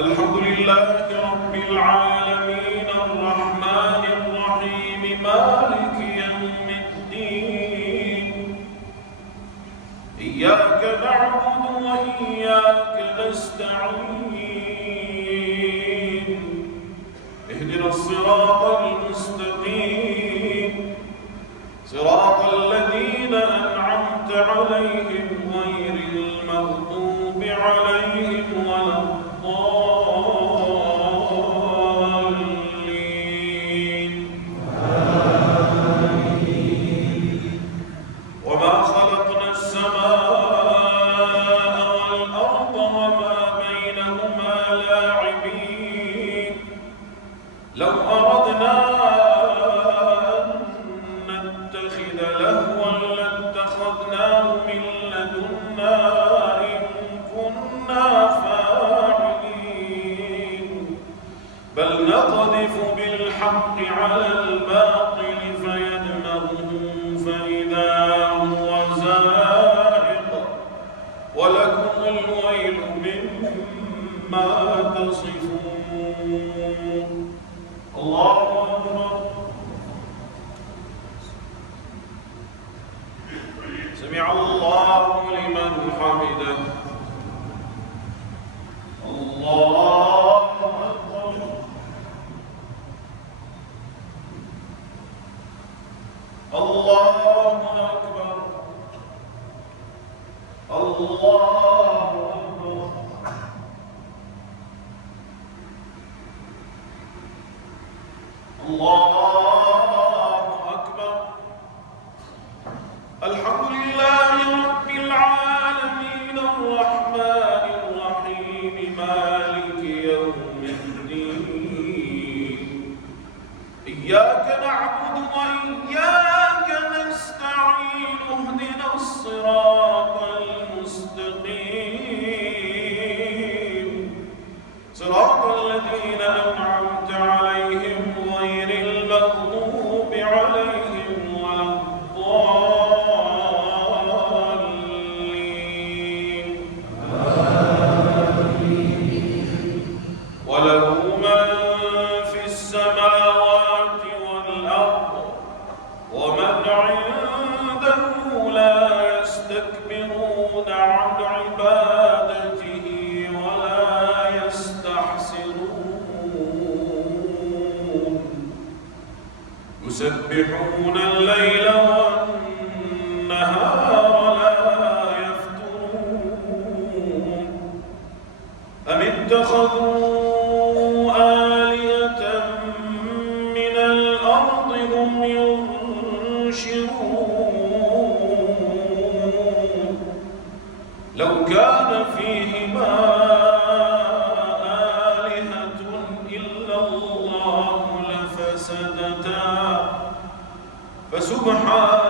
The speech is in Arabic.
الحمد لله رب العالمين الرحمن الرحيم مالك يوم الدين إياك نعبد وإياك نستعين اهدنا الصراط المستقيم صراط الذين أنعمت عليهم غير المغضوب عليهم ولا الضالين وما خلقنا السماء والأرض وما بينهما لاعبين لو أردنا أن نتخذ لهوا لاتخذناه من لدنا إن كنا فاعلين بل نقذف بالحق على الباطل فيدمغه فإذا هو زاهق ولكم الويل مما تصفون الله أكبر سمع الله لمن حمده الله أكبر الله أكبر الله أكبر الله أكبر الحمد لله رب العالمين الرحمن الرحيم مالك يوم الدين إياك نعبد وإياك نستعين اهدنا الصراط المستقيم صراط الذين أنعمت عليهم غير المغضوب عليهم ولا الضالين وله من في السماوات والأرض ومن عنده لا يستكبرون عن عبادته ولا يستحسرون يسبحون الليل والنهار لا يفترون أم اتخذوا آلهة من الأرض هم ينشرون لو كان فيهما آلهة إلا الله لفسدتا فسبحان